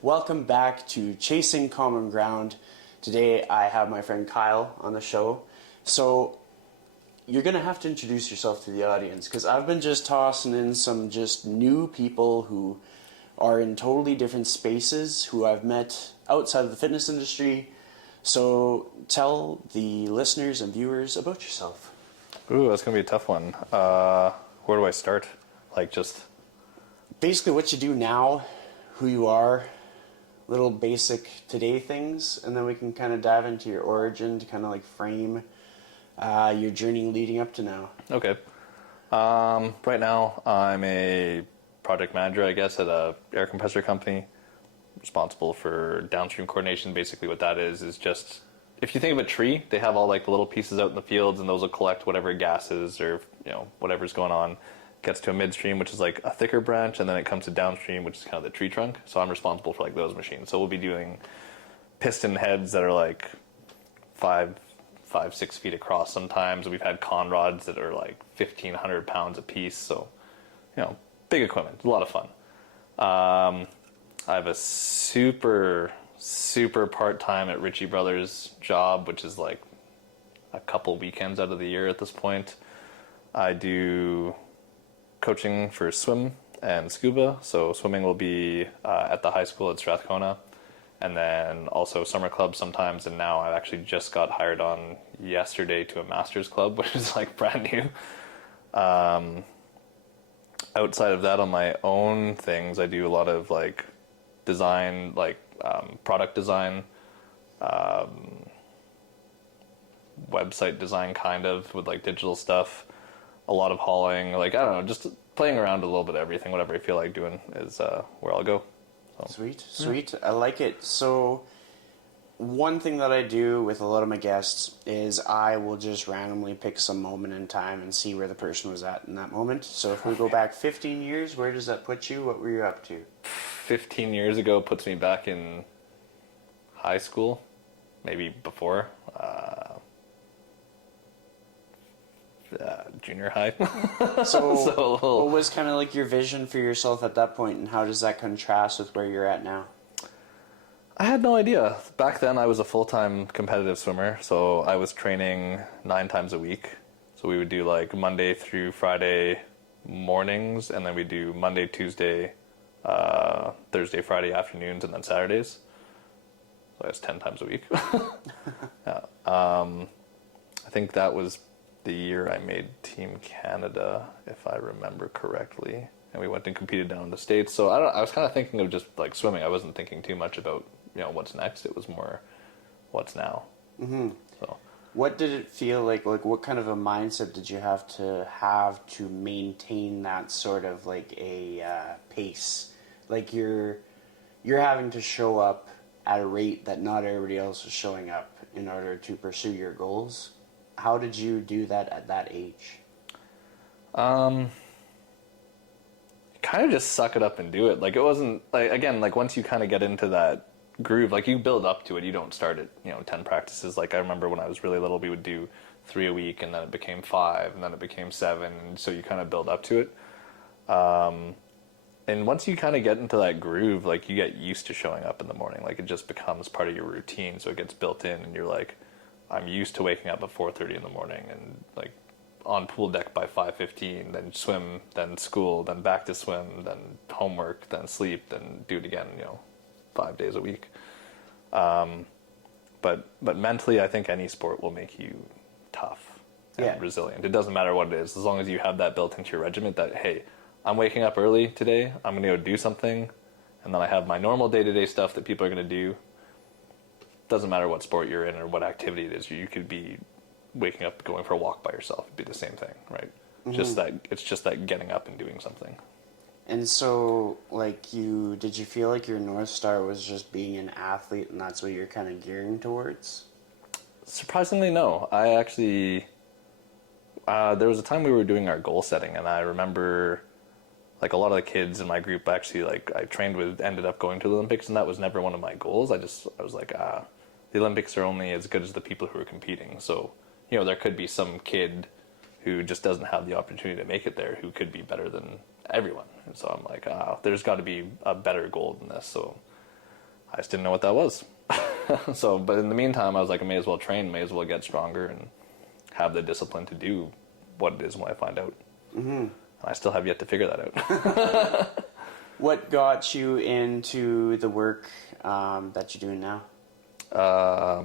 Welcome back to Chasing Common Ground. Today I have my friend Kyle on the show. So you're going to have to introduce yourself to the audience because I've been just tossing in some just new people who are in totally different spaces who I've met outside of the fitness industry. So tell the listeners and viewers about yourself. Ooh, that's going to be a tough one. Where do I start? Just... Basically what you do now, who you are, little basic today things, and then we can kind of dive into your origin to kind of frame your journey leading up to now. Okay. Right now, I'm a project manager, I guess, at a air compressor company, responsible for downstream coordination. Basically what that is just, if you think of a tree, they have all the little pieces out in the fields, and those will collect whatever gases or, whatever's going on. Gets to a midstream, which is a thicker branch, and then it comes to downstream, which is kind of the tree trunk. So I'm responsible for those machines. So we'll be doing piston heads that are 6 feet across sometimes. We've had con rods that are 1,500 pounds a piece. So, big equipment, a lot of fun. I have a super part-time at Ritchie Brothers job, which is a couple weekends out of the year at this point. I do coaching for swim and scuba. So swimming will be at the high school at Strathcona, and then also summer club sometimes. And now I actually just got hired on yesterday to a master's club, which is brand new. Outside of that, on my own things, I do a lot of design, product design, website design kind of with digital stuff. A lot of hauling, I don't know, just playing around a little bit of everything. Whatever I feel like doing is where I'll go. So. Sweet. I like it. So one thing that I do with a lot of my guests is I will just randomly pick some moment in time and see where the person was at in that moment. So if we go back 15 years, where does that put you? What were you up to? 15 years ago puts me back in high school, maybe before. Junior high. So what was kind of your vision for yourself at that point, and how does that contrast with where you're at now? I had no idea. Back then I was a full-time competitive swimmer, so I was training 9 times a week. So we would do Monday through Friday mornings, and then we do Monday, Tuesday, Thursday, Friday afternoons, and then Saturdays. So that's 10 times a week. Yeah. I think that was the year I made Team Canada, if I remember correctly, and we went and competed down in the States. So I was kind of thinking of just swimming. I wasn't thinking too much about what's next. It was more what's now. Mm-hmm. So what did it feel like? What kind of a mindset did you have to maintain that sort of a pace? You're having to show up at a rate that not everybody else is showing up in order to pursue your goals. How did you do that at that age? Kind of just suck it up and do it. It wasn't again, once you kind of get into that groove, you build up to it. You don't start at 10 practices. I remember when I was really little, we would do 3 a week, and then it became 5, and then it became 7, and so you kind of build up to it. And once you kind of get into that groove, you get used to showing up in the morning. It just becomes part of your routine, so it gets built in, and you're I'm used to waking up at 4:30 in the morning and on pool deck by 5:15, then swim, then school, then back to swim, then homework, then sleep, then do it again, 5 days a week. But mentally, I think any sport will make you tough and resilient. It doesn't matter what it is, as long as you have that built into your regiment that, hey, I'm waking up early today, I'm going to go do something, and then I have my normal day-to-day stuff that people are going to do. Doesn't matter what sport you're in or what activity it is. You could be waking up, going for a walk by yourself. It'd be the same thing, right? Mm-hmm. It's just that getting up and doing something. And so, did you feel like your North Star was just being an athlete, and that's what you're kind of gearing towards? Surprisingly, no. I actually, there was a time we were doing our goal setting, and I remember, a lot of the kids in my group actually, I trained with, ended up going to the Olympics, and that was never one of my goals. I was the Olympics are only as good as the people who are competing. So, there could be some kid who just doesn't have the opportunity to make it there who could be better than everyone. And so I'm there's got to be a better goal than this. So I just didn't know what that was. So, but in the meantime, I was like, I may as well train, may as well get stronger and have the discipline to do what it is when I find out. Mm-hmm. I still have yet to figure that out. What got you into the work that you're doing now?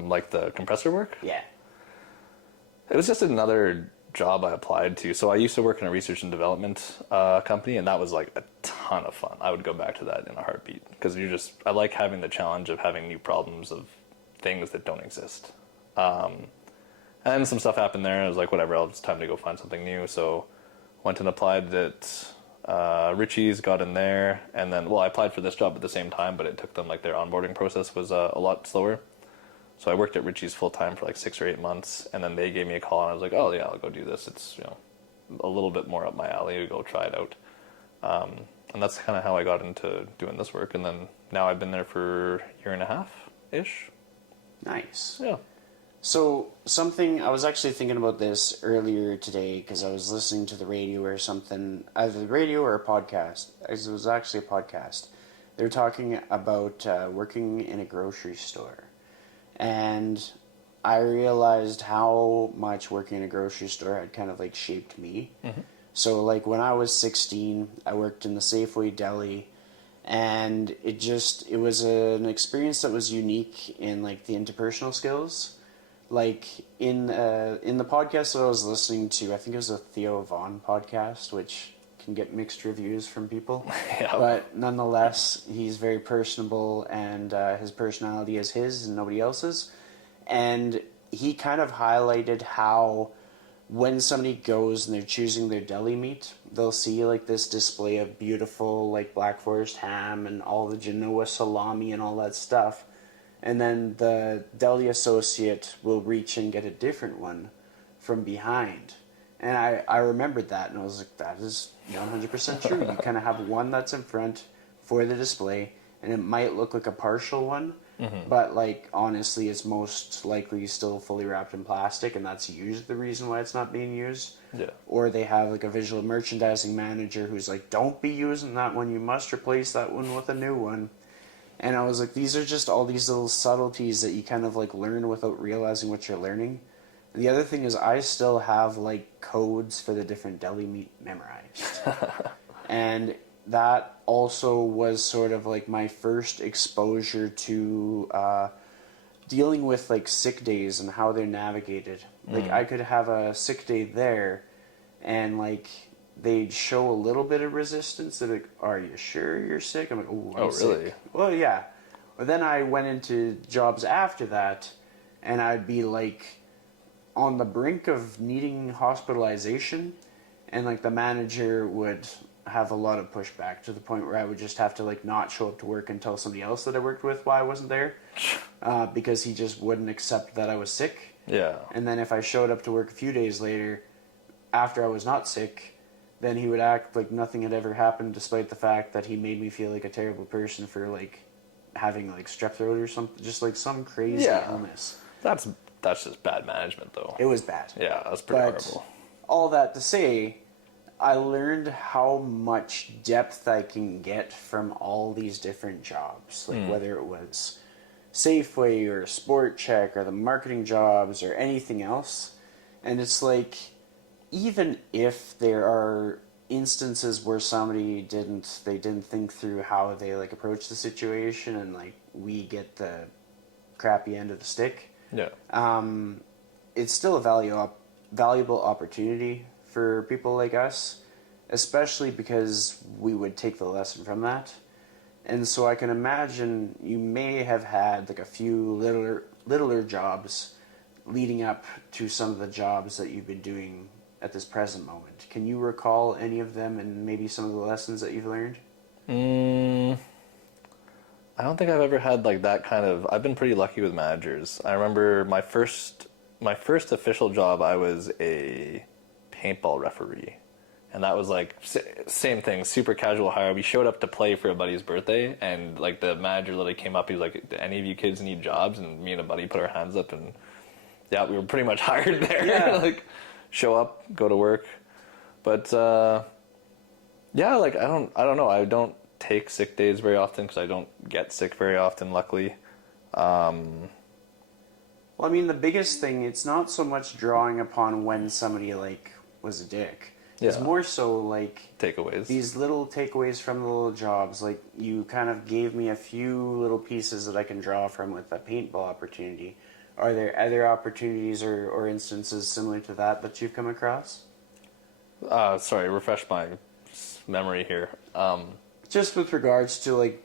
Like the compressor work? Yeah. It was just another job I applied to. So I used to work in a research and development company, and that was like a ton of fun. I would go back to that in a heartbeat because I like having the challenge of having new problems of things that don't exist. And some stuff happened there. I was like, whatever, it's time to go find something new. So went and applied at Richie's, got in there, and then, well, I applied for this job at the same time, but it took them, like, their onboarding process was a lot slower. So I worked at Richie's full time for like 6 or 8 months, and then they gave me a call, and I was like, oh yeah, I'll go do this. It's, a little bit more up my alley to go try it out. And that's kind of how I got into doing this work. And then now I've been there for a year and a half-ish. Nice. Yeah. So I was actually thinking about this earlier today because I was listening to the radio or something, either the radio or a podcast. It was actually a podcast. They were talking about working in a grocery store. And I realized how much working in a grocery store had kind of like shaped me. Mm-hmm. So like when I was 16, I worked in the Safeway deli, and it was an experience that was unique in like the interpersonal skills. Like in the podcast that I was listening to, I think it was a Theo Vaughn podcast, which can get mixed reviews from people. Yeah. But nonetheless, he's very personable, and his personality is his and nobody else's. And he kind of highlighted how when somebody goes and they're choosing their deli meat, they'll see like this display of beautiful like Black Forest ham and all the Genoa salami and all that stuff. And then the deli associate will reach and get a different one from behind. And I remembered that, and I was like, that is 100% true. You kind of have one that's in front for the display, and it might look like a partial one, mm-hmm. but like honestly, it's most likely still fully wrapped in plastic, and that's usually the reason why it's not being used. Yeah. Or they have like a visual merchandising manager who's like, don't be using that one, you must replace that one with a new one. And I was like, these are just all these little subtleties that you kind of like learn without realizing what you're learning. The other thing is I still have like codes for the different deli meat memorized. And that also was sort of like my first exposure to dealing with like sick days and how they're navigated. Like I could have a sick day there and like they'd show a little bit of resistance. They're like, are you sure you're sick? I'm like, I'm sick. Really? Well, yeah. But then I went into jobs after that, and I'd be like on the brink of needing hospitalization, and like the manager would have a lot of pushback to the point where I would just have to like not show up to work and tell somebody else that I worked with why I wasn't there, because he just wouldn't accept that I was sick. Yeah. And then if I showed up to work a few days later, after I was not sick, then he would act like nothing had ever happened, despite the fact that he made me feel like a terrible person for like having like strep throat or something, just like some crazy illness. That's just bad management, though. It was bad. Yeah, that's pretty horrible. All that to say, I learned how much depth I can get from all these different jobs, like whether it was Safeway or Sport Check or the marketing jobs or anything else, and it's like, even if there are instances where somebody didn't think through how they like approach the situation, and like we get the crappy end of the stick. Yeah. It's still a valuable opportunity for people like us, especially because we would take the lesson from that. And so I can imagine you may have had like a few littler jobs leading up to some of the jobs that you've been doing at this present moment. Can you recall any of them and maybe some of the lessons that you've learned? I don't think I've ever had like that kind of... I've been pretty lucky with managers. I remember my first official job, I was a paintball referee. And that was like, same thing, super casual hire. We showed up to play for a buddy's birthday, and like the manager literally came up, he was like, do any of you kids need jobs? And me and a buddy put our hands up, and yeah, we were pretty much hired there. Yeah. Like, show up, go to work. But yeah, like I don't know. I don't take sick days very often because I don't get sick very often, luckily. Well, I mean, the biggest thing, it's not so much drawing upon when somebody, like, was a dick. It's Yeah. more so, like, Takeaways. these little takeaways from the little jobs. Like, you kind of gave me a few little pieces that I can draw from with that paintball opportunity. Are there other opportunities or instances similar to that you've come across? Sorry, refresh my memory here. Just with regards to, like,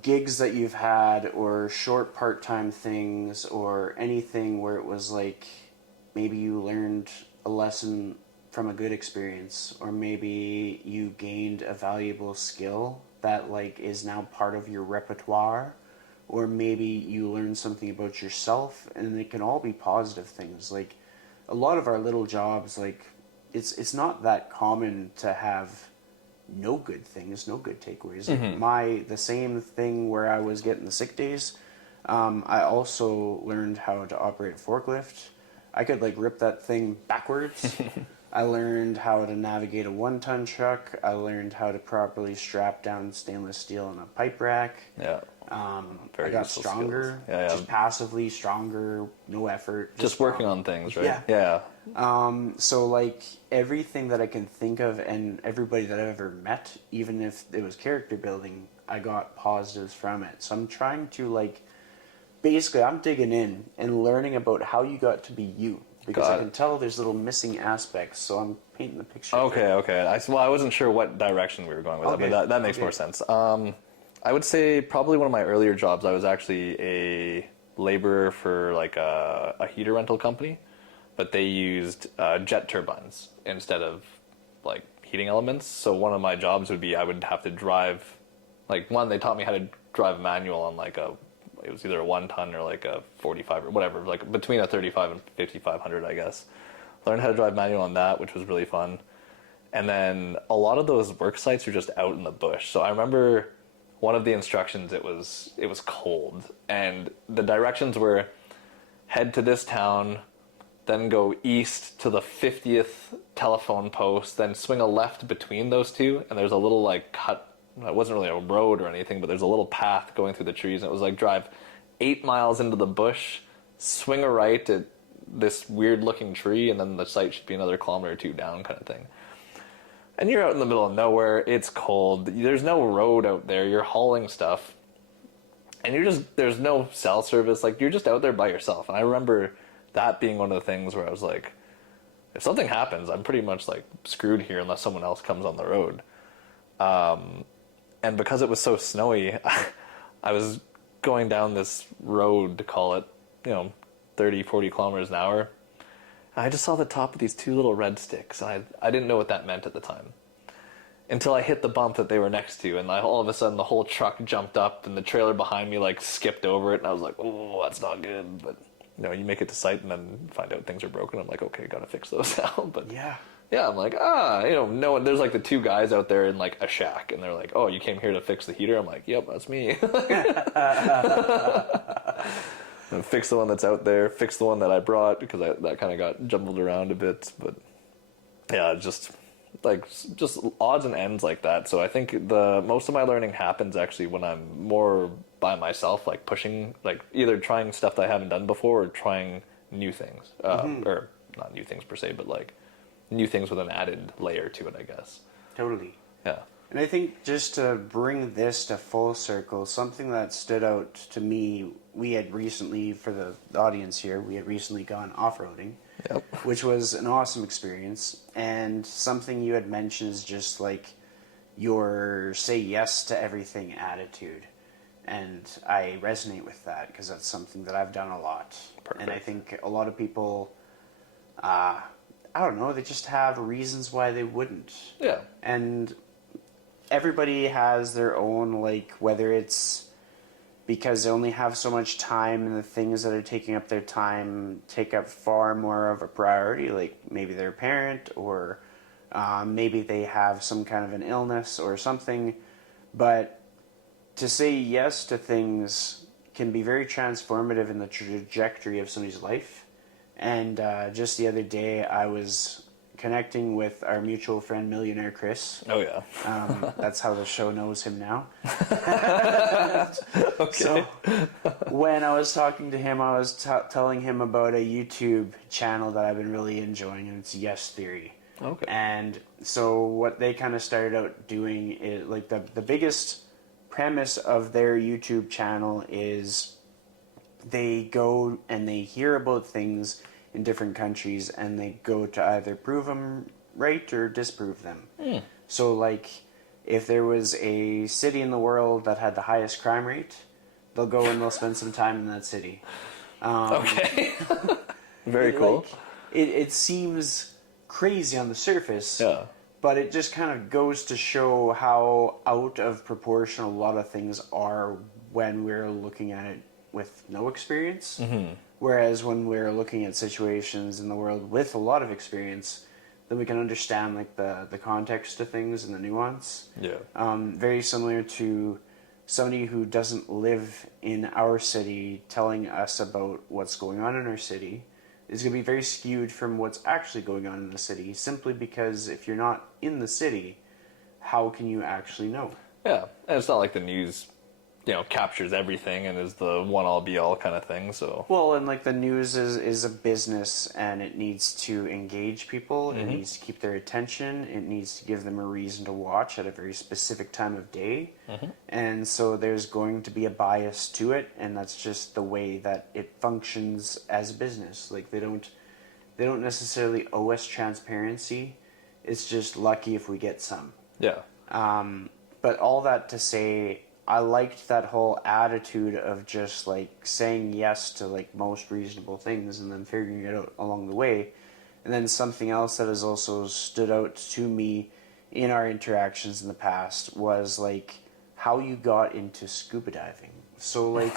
gigs that you've had or short part-time things or anything where it was like maybe you learned a lesson from a good experience or maybe you gained a valuable skill that like is now part of your repertoire or maybe you learned something about yourself, and it can all be positive things. Like a lot of our little jobs, like it's not that common to have no good things, no good takeaways. Like the same thing where I was getting the sick days. I also learned how to operate a forklift. I could like rip that thing backwards. I learned how to navigate a 1-ton truck. I learned how to properly strap down stainless steel in a pipe rack. Yeah. I Very got useful stronger, skills. Yeah, just passively stronger, no effort. Just working on things, right? Yeah. Yeah. So like everything that I can think of and everybody that I've ever met, even if it was character building, I got positives from it. So I'm trying to like, basically I'm digging in and learning about how you got to be you. Because I can tell there's little missing aspects, so I'm painting the picture. Okay. I wasn't sure what direction we were going with that, but that makes more sense. I would say probably one of my earlier jobs, I was actually a laborer for like a heater rental company, but they used jet turbines instead of like heating elements. So one of my jobs would be I would have to drive, like they taught me how to drive manual on like it was either a 1-ton or like a 45 or whatever, like between a 35 and 5500, I guess. Learned how to drive manual on that, which was really fun. And then a lot of those work sites are just out in the bush. So I remember one of the instructions, it was cold, and the directions were head to this town, then go east to the 50th telephone post, then swing a left between those two, and there's a little like cut. It wasn't really a road or anything, but there's a little path going through the trees, and it was like drive 8 miles into the bush, swing a right at this weird looking tree, and then the site should be another kilometer or two down kind of thing. And you're out in the middle of nowhere, it's cold, there's no road out there, you're hauling stuff, and there's no cell service, like you're just out there by yourself. And I remember that being one of the things where I was like, if something happens, I'm pretty much like screwed here unless someone else comes on the road. And because it was so snowy, I was going down this road, to call it, 30, 40 kilometers an hour. And I just saw the top of these two little red sticks. And I didn't know what that meant at the time. Until I hit the bump that they were next to. And all of a sudden the whole truck jumped up and the trailer behind me like skipped over it. And I was like, oh, that's not good. But, you make it to site and then find out things are broken. I'm like, okay, gotta fix those now. But yeah, I'm like, no one, there's like the two guys out there in like a shack, and they're like, oh, you came here to fix the heater? I'm like, yep, that's me. And fix the one that's out there, fix the one that I brought, because that kind of got jumbled around a bit. But yeah, just odds and ends like that. So I think most of my learning happens actually when I'm more by myself, like pushing, like either trying stuff that I haven't done before or trying new things, or not new things per se, but like new things with an added layer to it, I guess. Totally. Yeah. And I think just to bring this to full circle, something that stood out to me, we had recently, for the audience here, we had recently gone off-roading, which was an awesome experience. And something you had mentioned is just like your say yes to everything attitude. And I resonate with that because that's something that I've done a lot. Perfect. And I think a lot of people, I don't know, they just have reasons why they wouldn't. Yeah. And everybody has their own, like, whether it's because they only have so much time and the things that are taking up their time take up far more of a priority, like maybe they're a parent or maybe they have some kind of an illness or something. But to say yes to things can be very transformative in the trajectory of somebody's life. And just the other day I was connecting with our mutual friend, Millionaire Chris. Oh yeah. That's how the show knows him now. Okay. So when I was talking to him, I was telling him about a YouTube channel that I've been really enjoying, and it's Yes Theory. Okay. And so what they kind of started out doing is, like, the biggest premise of their YouTube channel is they go and they hear about things in different countries, and they go to either prove them right or disprove them. So, like, if there was a city in the world that had the highest crime rate, they'll go and they'll spend some time in that city. Okay. Very cool. Like, it seems crazy on the surface, Yeah. but it just kind of goes to show how out of proportion a lot of things are when we're looking at it with no experience. Whereas when we're looking at situations in the world with a lot of experience, then we can understand, like, the context of things and the nuance. Yeah. Very similar to somebody who doesn't live in our city telling us about what's going on in our city is going to be very skewed from what's actually going on in the city, simply because if you're not in the city, how can you actually know? Yeah. And it's not like the news, captures everything and is the one all be all kind of thing. So. Well, and, like, the news is a business, and it needs to engage people. It needs to keep their attention. It needs to give them a reason to watch at a very specific time of day. And so there's going to be a bias to it, and that's just the way that it functions as a business. Like, they don't necessarily owe us transparency. It's just lucky if we get some. Yeah. But all that to say, I liked that whole attitude of just, like, saying yes to, like, most reasonable things and then figuring it out along the way. And then something else that has also stood out to me in our interactions in the past was, like, how you got into scuba diving. So, like,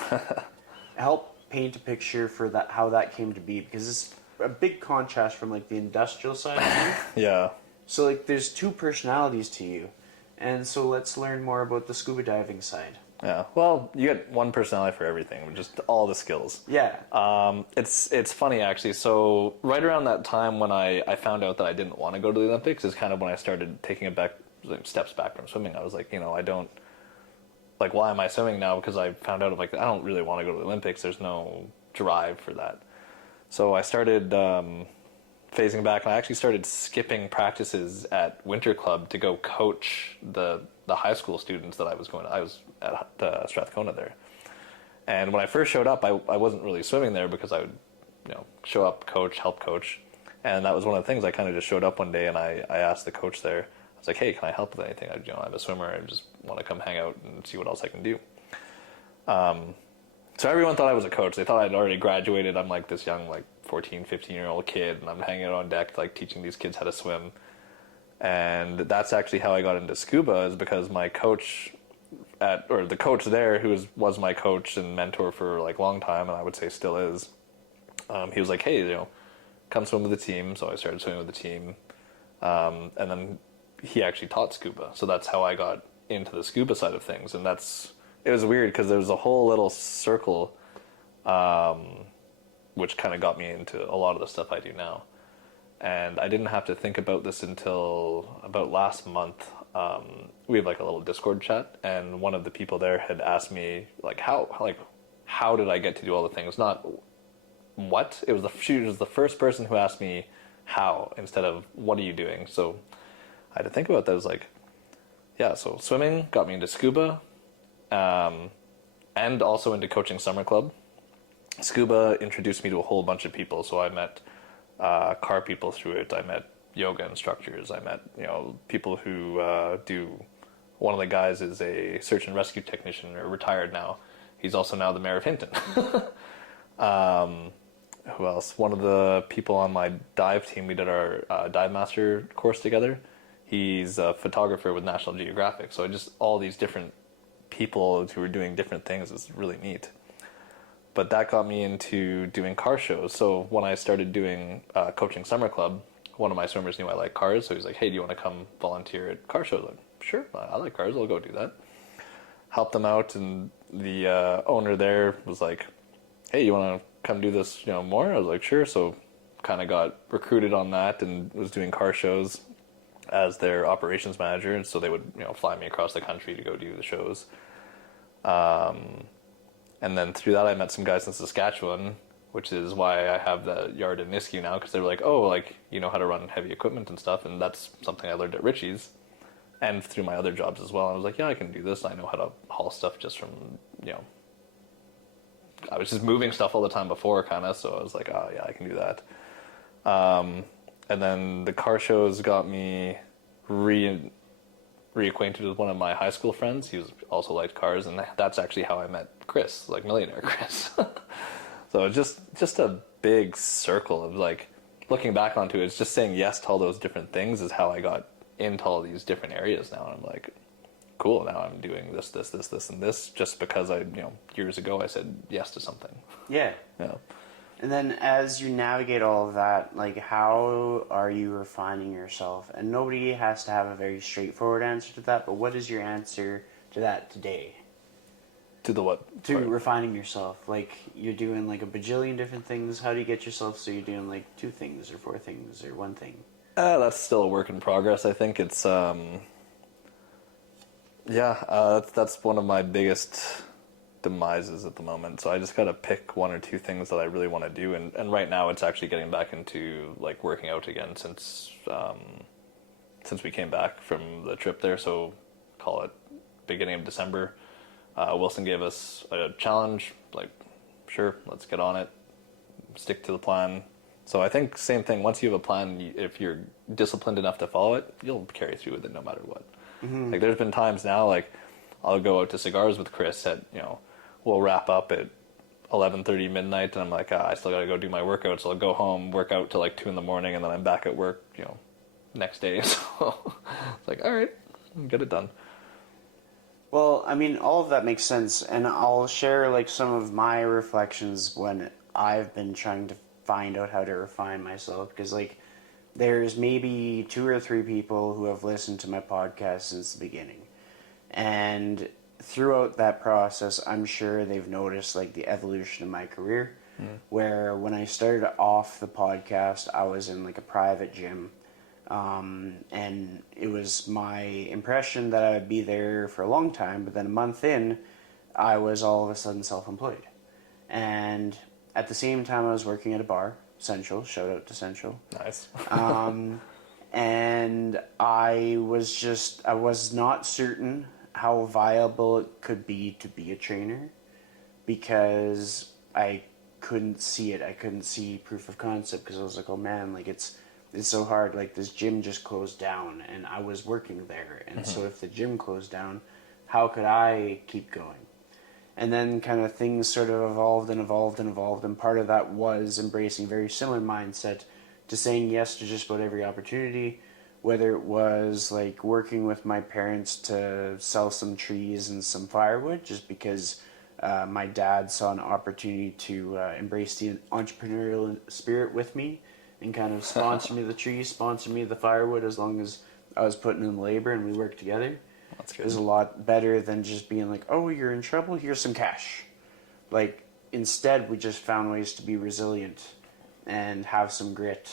help paint a picture for that, how that came to be, because it's a big contrast from, like, the industrial side of you. Yeah. So, like, there's two personalities to you. And so let's learn more about the scuba diving side. Yeah. Well, you get one personality for everything, just all the skills. Yeah. It's funny, actually. So right around that time when I found out that I didn't want to go to the Olympics is kind of when I started taking steps back from swimming. I was like, I don't, like, why am I swimming now? Because I found out, like, I don't really want to go to the Olympics. There's no drive for that. So I started phasing back, and I actually started skipping practices at Winter Club to go coach the high school students that I was going to. I was at Strathcona there. And when I first showed up, I wasn't really swimming there because I would, show up, coach, help coach. And that was one of the things. I kind of just showed up one day and I asked the coach there, I was like, hey, can I help with anything? I'm a swimmer. I just want to come hang out and see what else I can do. So everyone thought I was a coach. They thought I'd already graduated. I'm like this young, like 14, 15-year-old kid, and I'm hanging out on deck, like teaching these kids how to swim. And that's actually how I got into scuba, is because my coach the coach there, who was my coach and mentor for, like, a long time, and I would say still is, he was like, hey, come swim with the team. So I started swimming with the team. And then he actually taught scuba. So that's how I got into the scuba side of things. And it was weird because there was a whole little circle, which kind of got me into a lot of the stuff I do now. And I didn't have to think about this until about last month. We have, like, a little Discord chat, and one of the people there had asked me, like, how did I get to do all the things? Not what. She was the first person who asked me how instead of what are you doing. So I had to think about that. I was like, yeah. So swimming got me into scuba, and also into coaching summer club. Scuba introduced me to a whole bunch of people. So I met car people through it. I met yoga instructors. I met, people who do. One of the guys is a search and rescue technician, or retired now. He's also now the mayor of Hinton. Who else? One of the people on my dive team, we did our dive master course together. He's a photographer with National Geographic. So just all these different people who were doing different things is really neat. But that got me into doing car shows. So when I started doing coaching summer club, one of my swimmers knew I like cars. So he's like, hey, do you want to come volunteer at car shows? Like, sure, I like cars. I'll go do that. Helped them out. And the owner there was like, hey, you want to come do this, more? I was like, sure. So kind of got recruited on that and was doing car shows as their operations manager, and so they would fly me across the country to go do the shows. And then through that I met some guys in Saskatchewan, which is why I have the yard in Nisku now, because they were like, oh, like, you know how to run heavy equipment and stuff, and that's something I learned at Ritchie's and through my other jobs as well. I was like, yeah, I can do this. I know how to haul stuff just from, I was just moving stuff all the time before, kind of, so I was like, oh yeah, I can do that. And then the car shows got me reacquainted with one of my high school friends. He was also liked cars, and that's actually how I met Chris, like Millionaire Chris. So it's just a big circle of, like, looking back onto it, it's just saying yes to all those different things is how I got into all these different areas now. And I'm like, cool, now I'm doing this, and this, just because years ago I said yes to something. Yeah. Yeah. And then as you navigate all of that, like, how are you refining yourself? And nobody has to have a very straightforward answer to that, but what is your answer to that today? To the what? To part? refining yourself. Like, you're doing like a bajillion different things. How do you get yourself so you're doing like 2 things or 4 things or 1 thing? That's still a work in progress. I think it's, that's one of my biggest demises at the moment. So I just got to pick 1 or 2 things that I really want to do. And right now it's actually getting back into, like, working out again since we came back from the trip there. So call it beginning of December. Wilson gave us a challenge, like, sure, let's get on it, stick to the plan. So I think same thing, once you have a plan, if you're disciplined enough to follow it, you'll carry through with it no matter what. Mm-hmm. Like, there's been times now, like, I'll go out to cigars with Chris at, we'll wrap up at 11:30 midnight, and I'm like, I still got to go do my workout, so I'll go home, work out till like 2 in the morning, and then I'm back at work, next day. So it's like, all right, get it done. Well, I mean, all of that makes sense, and I'll share like some of my reflections when I've been trying to find out how to refine myself, because like there's maybe 2 or 3 people who have listened to my podcast since the beginning, and throughout that process I'm sure they've noticed like the evolution of my career, where when I started off the podcast I was in like a private gym. And it was my impression that I would be there for a long time, but then a month in, I was all of a sudden self-employed. And at the same time, I was working at a bar, Central, shout out to Central. Nice. And I was not certain how viable it could be to be a trainer, because I couldn't see it. I couldn't see proof of concept, because I was like, oh man, like it's so hard. Like, this gym just closed down and I was working there, and so if the gym closed down, how could I keep going? And then kind of things sort of evolved, and part of that was embracing a very similar mindset to saying yes to just about every opportunity, whether it was like working with my parents to sell some trees and some firewood just because my dad saw an opportunity to embrace the entrepreneurial spirit with me and kind of sponsor me the trees, sponsor me the firewood, as long as I was putting in the labor and we worked together. That's good. It was a lot better than just being like, oh, you're in trouble, here's some cash. Like, instead, we just found ways to be resilient and have some grit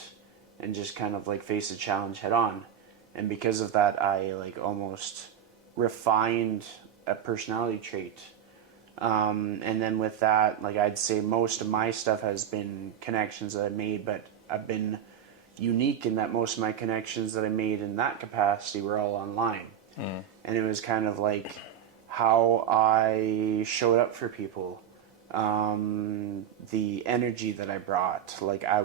and just kind of like face a challenge head on. And because of that, I like almost refined a personality trait. And then with that, like, I'd say most of my stuff has been connections that I made, but I've been unique in that most of my connections that I made in that capacity were all online. And it was kind of like how I showed up for people, the energy that I brought. Like, I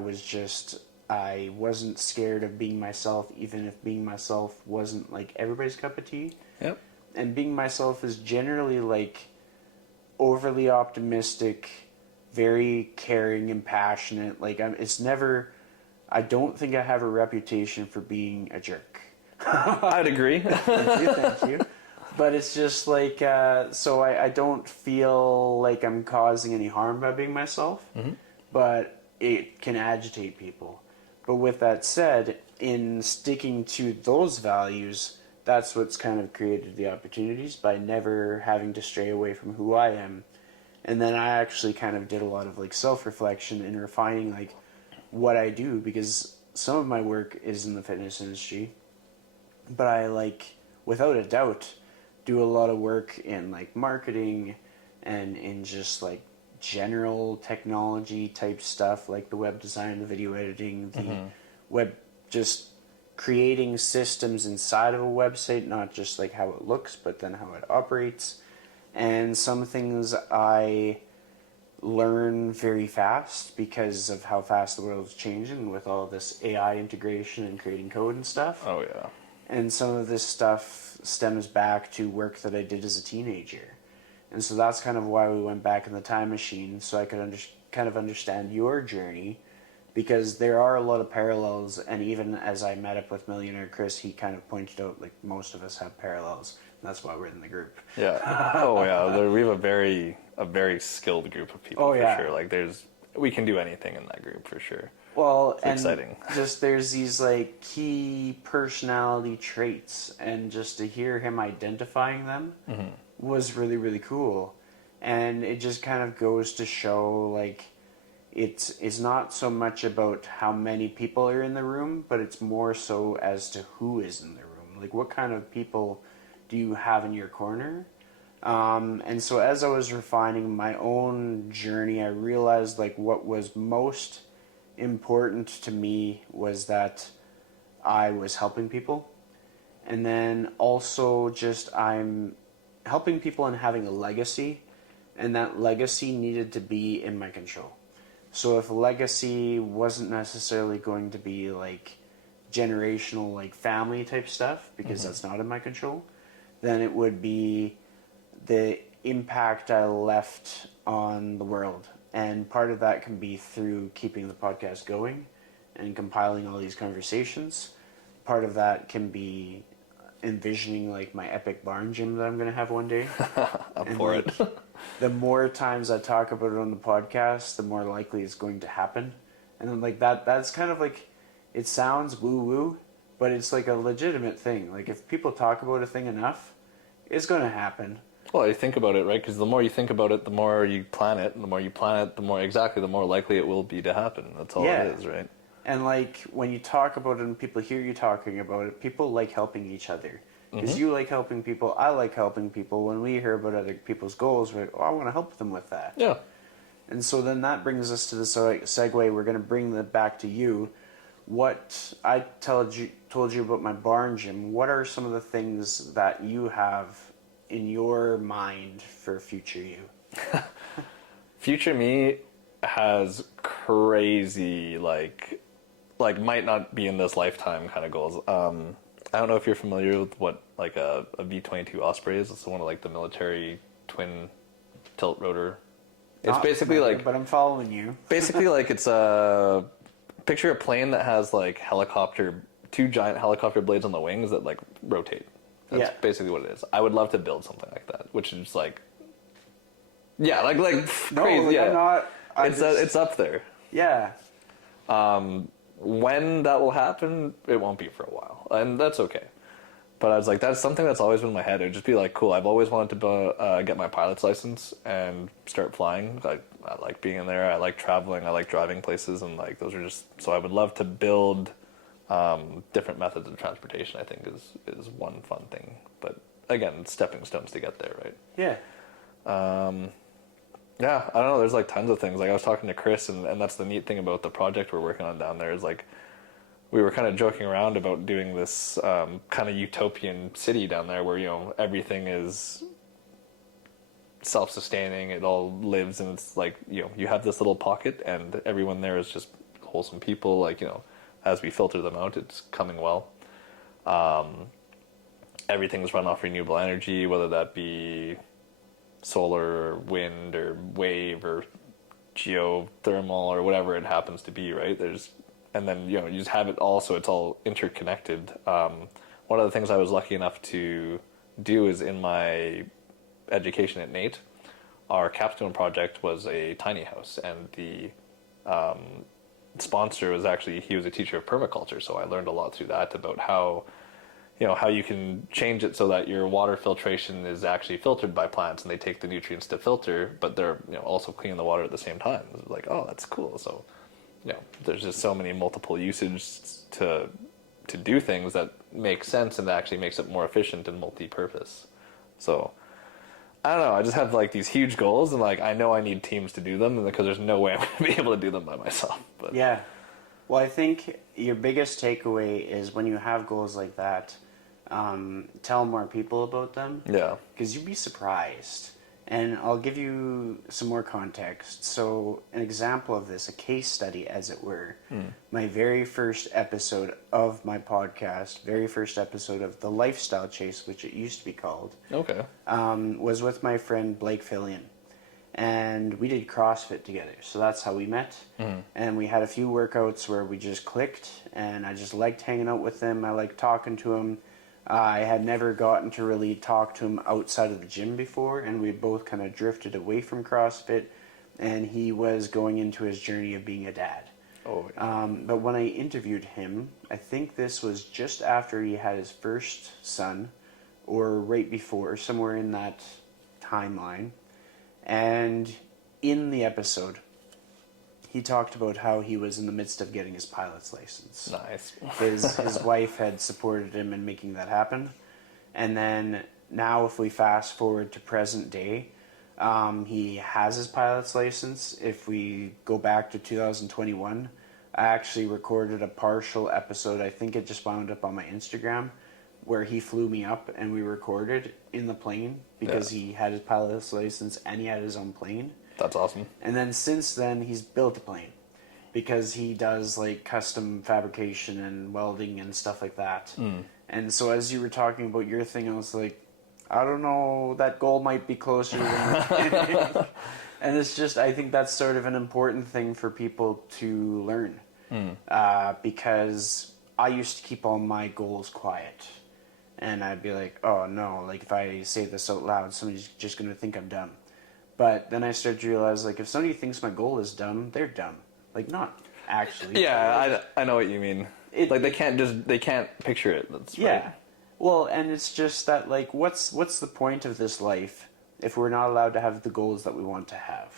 wasn't scared of being myself, even if being myself wasn't like everybody's cup of tea. Yep. And being myself is generally like overly optimistic, very caring and passionate. Like, I don't think I have a reputation for being a jerk. I'd agree. Thank you. But it's just like, so I don't feel like I'm causing any harm by being myself, but it can agitate people. But with that said, in sticking to those values, that's what's kind of created the opportunities, by never having to stray away from who I am. And then I actually kind of did a lot of like self-reflection and refining, like, what I do, because some of my work is in the fitness industry, but I like, without a doubt, do a lot of work in like marketing and in just like general technology type stuff, like the web design, the video editing, the web, just creating systems inside of a website, not just like how it looks, but then how it operates. And some things I learn very fast because of how fast the world is changing with all this AI integration and creating code and stuff. Oh yeah. And some of this stuff stems back to work that I did as a teenager. And so that's kind of why we went back in the time machine, so I could kind of understand your journey, because there are a lot of parallels. And even as I met up with Millionaire Chris, he kind of pointed out like most of us have parallels. That's why we're in the group. Yeah. Oh yeah. We have a very skilled group of people for sure. Like we can do anything in that group for sure. Well, it's and exciting. Just there's these like key personality traits, and just to hear him identifying them was really, really cool. And it just kind of goes to show like it's not so much about how many people are in the room, but it's more so as to who is in the room. Like what kind of people do you have in your corner? And so as I was refining my own journey, I realized like what was most important to me was that I was helping people. And then also just I'm helping people and having a legacy, and that legacy needed to be in my control. So if legacy wasn't necessarily going to be like generational, like family type stuff, because that's not in my control, then it would be the impact I left on the world. And part of that can be through keeping the podcast going and compiling all these conversations. Part of that can be envisioning like my epic barn gym that I'm going to have one day. I'm for it. The more times I talk about it on the podcast, the more likely it's going to happen. And then like that's kind of like, it sounds woo-woo, but it's like a legitimate thing. Like if people talk about a thing enough, it's going to happen. Well, you think about it, right? Because the more you think about it, the more you plan it. And the more you plan it, the more likely it will be to happen. That's all it is, right? And like when you talk about it and people hear you talking about it, people like helping each other. Because you like helping people, I like helping people. When we hear about other people's goals, we're like, oh, I want to help them with that. Yeah. And so then that brings us to the segue. We're going to bring that back to you. What I told you about my barn gym, what are some of the things that you have in your mind for future you? Future me has crazy, like might not be in this lifetime kind of goals. I don't know if you're familiar with what like a V-22 Osprey is. It's one of like the military twin tilt rotor. It's Not basically familiar, like, but I'm following you. basically like it's a picture a plane that has like two giant helicopter blades on the wings that like rotate. That's basically what it is. I would love to build something like that, which is like, yeah, like No, crazy. like, Yeah, I'm not. it's up there. Yeah. When that will happen, it won't be for a while, and that's okay. But I was like, that's something that's always been in my head. It would just be like, cool. I've always wanted to get my pilot's license and start flying. I like being in there. I like traveling. I like driving places, and like those are just. So I would love to build different methods of transportation. I think is one fun thing. But again, stepping stones to get there, right? Yeah. Yeah, I don't know. There's like tons of things. Like I was talking to Chris, and that's the neat thing about the project we're working on down there is like we were kind of joking around about doing this kind of utopian city down there where everything is self-sustaining. It all lives, and it's like you have this little pocket, and everyone there is just wholesome people. Like as we filter them out, it's coming well. Everything's run off renewable energy, whether that be solar or wind or wave or geothermal or whatever it happens to be, right? And then you just have it all, so it's all interconnected. One of the things I was lucky enough to do is in my education at NAIT, our capstone project was a tiny house, and the sponsor was he was a teacher of permaculture, so I learned a lot through that about how you can change it so that your water filtration is actually filtered by plants, and they take the nutrients to filter, but they're also cleaning the water at the same time. It's like, oh, that's cool. So, there's just so many multiple usage to do things that make sense, and that actually makes it more efficient and multi-purpose. So I don't know. I just have like these huge goals, and like I know I need teams to do them, because there's no way I'm going to be able to do them by myself. But Yeah. Well, I think your biggest takeaway is when you have goals like that, tell more people about them. yeah, Because you'd be surprised. And I'll give you some more context. So, an example of this, a case study, as it were. My very first episode of my podcast, very first episode of The Lifestyle Chase, which it used to be called, okay, was with my friend Blake Fillion. And we did CrossFit together. So that's how we met. And we had a few workouts where we just clicked, and I just liked hanging out with him. I liked talking to him. I had never gotten to really talk to him outside of the gym before, and we both kind of drifted away from CrossFit, and he was going into his journey of being a dad. oh yeah. But when I interviewed him, I think this was just after he had his first son, or right before, somewhere in that timeline. And in the episode, he talked about how he was in the midst of getting his pilot's license. Nice. His wife had supported him in making that happen. And then now if we fast forward to present day, he has his pilot's license. If we go back to 2021, I actually recorded a partial episode. I think it just wound up on my Instagram, where he flew me up and we recorded in the plane, because he had his pilot's license and he had his own plane. That's awesome. And then since then, he's built a plane, because he does like custom fabrication and welding and stuff like that. And so as you were talking about your thing, I was like, I don't know, that goal might be closer than you think. And it's just, I think that's sort of an important thing for people to learn. Because I used to keep all my goals quiet. And I'd be like, oh no, like if I say this out loud, somebody's just going to think I'm dumb. But then I started to realize, like, if somebody thinks my goal is dumb, they're dumb. Like, not actually. Yeah, I know what you mean. Like they can't picture it. That's yeah. right. Well, and it's just that, like, what's the point of this life if we're not allowed to have the goals that we want to have?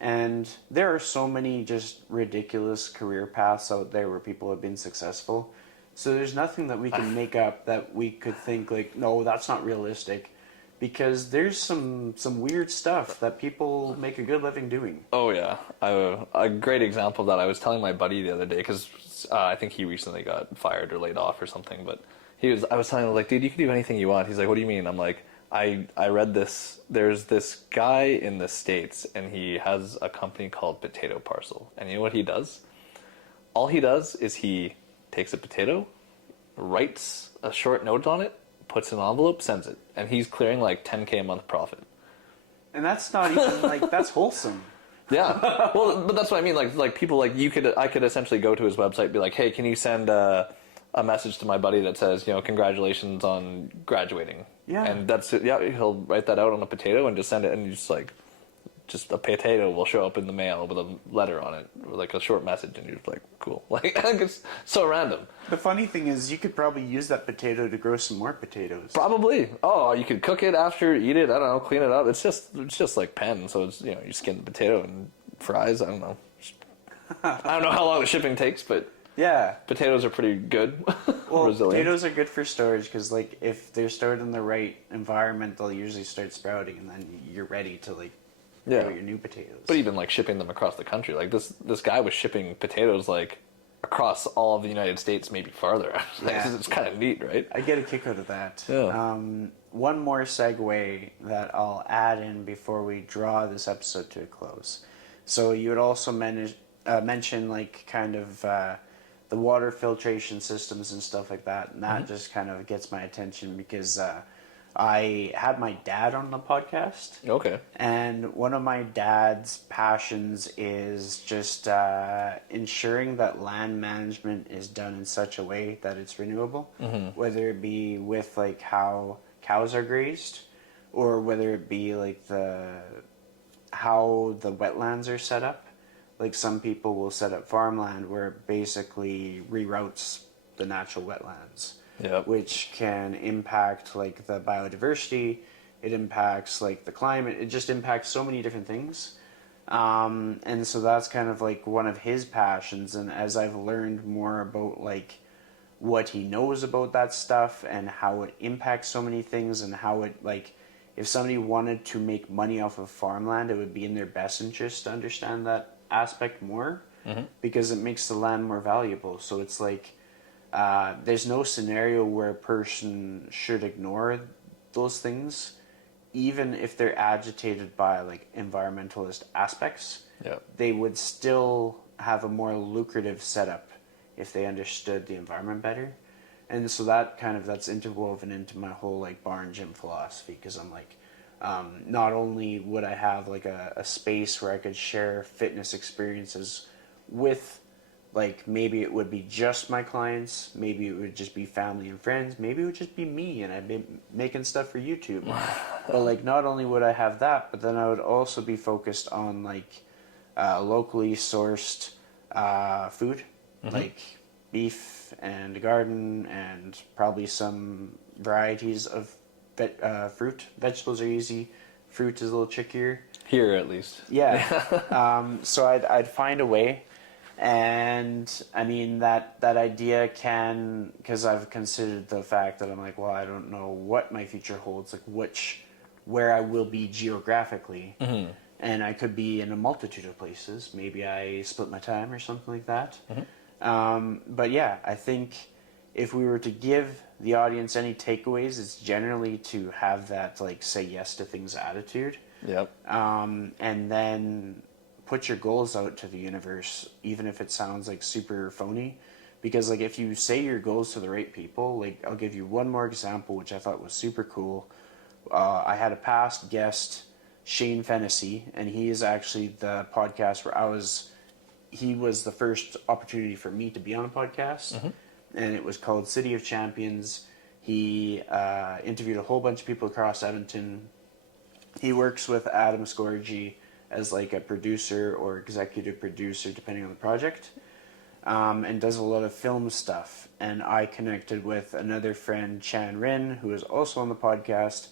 And there are so many just ridiculous career paths out there where people have been successful. So there's nothing that we can make up that we could think, like, no, that's not realistic. Because there's some weird stuff that people make a good living doing. Oh yeah, a great example of that. I was telling my buddy the other day, because I think he recently got fired or laid off or something. But I was telling him, like, dude, you can do anything you want. He's like, what do you mean? I'm like, I read this. There's this guy in the States, and he has a company called Potato Parcel. And you know what he does? All he does is he takes a potato, writes a short note on it, puts in an envelope, sends it, and he's clearing like $10K a month profit. And that's not even like, that's wholesome. Yeah, well, but that's what I mean. Like people, like I could essentially go to his website, be like, hey, can you send a message to my buddy that says, congratulations on graduating. Yeah. And that's it. Yeah, he'll write that out on a potato and just send it, and you just a potato will show up in the mail with a letter on it, or like a short message, and you're just like, cool. Like, it's so random. The funny thing is, you could probably use that potato to grow some more potatoes. Probably. Oh, you could cook it after, eat it. I don't know, clean it up. It's just like pen. So it's you skin the potato and fries. I don't know. I don't know how long the shipping takes, but yeah, potatoes are pretty good. Well, resilient. Potatoes are good for storage because, like, if they're stored in the right environment, they'll usually start sprouting, and then you're ready to grow your new potatoes. But even like shipping them across the country, like this guy was shipping potatoes like across all of the United States, maybe farther. It's kind of neat, right? I get a kick out of that. Yeah. One more segue that I'll add in before we draw this episode to a close. So you had also mention like kind of the water filtration systems and stuff like that, and that just kind of gets my attention because I had my dad on the podcast. Okay. And one of my dad's passions is just ensuring that land management is done in such a way that it's renewable, whether it be with like how cows are grazed, or whether it be like how the wetlands are set up. Like some people will set up farmland where it basically reroutes the natural wetlands. Yep. Which can impact like the biodiversity, it impacts like the climate, it just impacts so many different things. And so that's kind of like one of his passions. And as I've learned more about like what he knows about that stuff and how it impacts so many things, and how it, like, if somebody wanted to make money off of farmland, it would be in their best interest to understand that aspect more, because it makes the land more valuable. So it's like, there's no scenario where a person should ignore those things, even if they're agitated by like environmentalist aspects. Yeah. They would still have a more lucrative setup if they understood the environment better. And so that's interwoven into my whole like bar and gym philosophy, because I'm like, not only would I have like a space where I could share fitness experiences with, like, maybe it would be just my clients, maybe it would just be family and friends, maybe it would just be me and I'd be making stuff for YouTube. But like, not only would I have that, but then I would also be focused on like locally sourced food, like beef and garden, and probably some varieties of fruit. Vegetables are easy. Fruit is a little trickier. Here, at least. Yeah. So I'd find a way. And I mean, that idea can, because I've considered the fact that I'm like, well, I don't know what my future holds, like where I will be geographically. And I could be in a multitude of places. Maybe I split my time or something like that. But yeah, I think if we were to give the audience any takeaways, it's generally to have that like say yes to things attitude. Yep. And then put your goals out to the universe, even if it sounds like super phony. Because like, if you say your goals to the right people, like, I'll give you one more example, which I thought was super cool. I had a past guest, Shane Fennessy, and he is actually the podcast where he was the first opportunity for me to be on a podcast, and it was called City of Champions. He interviewed a whole bunch of people across Edmonton. He works with Adam Scorgi as like a producer or executive producer, depending on the project, and does a lot of film stuff. And I connected with another friend, Chan Rin, who is also on the podcast.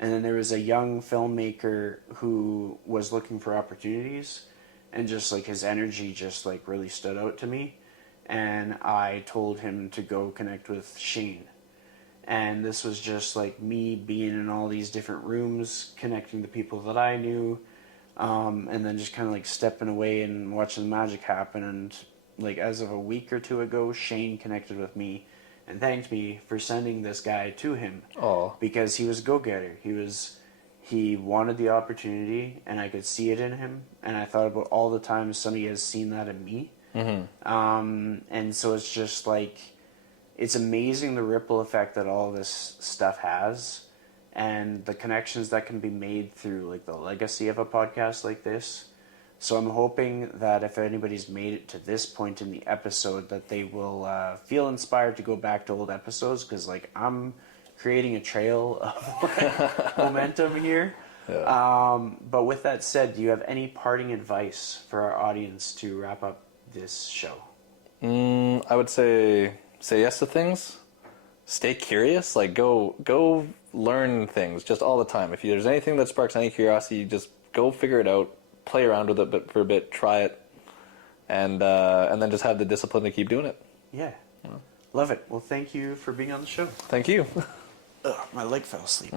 And then there was a young filmmaker who was looking for opportunities, and just like his energy just like really stood out to me. And I told him to go connect with Shane. And this was just like me being in all these different rooms, connecting to people that I knew, and then just kind of like stepping away and watching the magic happen. And like, as of a week or two ago, Shane connected with me and thanked me for sending this guy to him. Oh. Because he was a go-getter. He wanted the opportunity, and I could see it in him. And I thought about all the times somebody has seen that in me. And so it's just like, it's amazing the ripple effect that all this stuff has, and the connections that can be made through like the legacy of a podcast like this. So I'm hoping that if anybody's made it to this point in the episode, that they will feel inspired to go back to old episodes, because like, I'm creating a trail of momentum here. Yeah. But with that said, do you have any parting advice for our audience to wrap up this show? I would say yes to things. Stay curious. Like, go learn things just all the time. If there's anything that sparks any curiosity, just go figure it out. Play around with it for a bit. Try it, and then just have the discipline to keep doing it. Yeah. Love it. Well, thank you for being on the show. Thank you. Ugh, my leg fell asleep.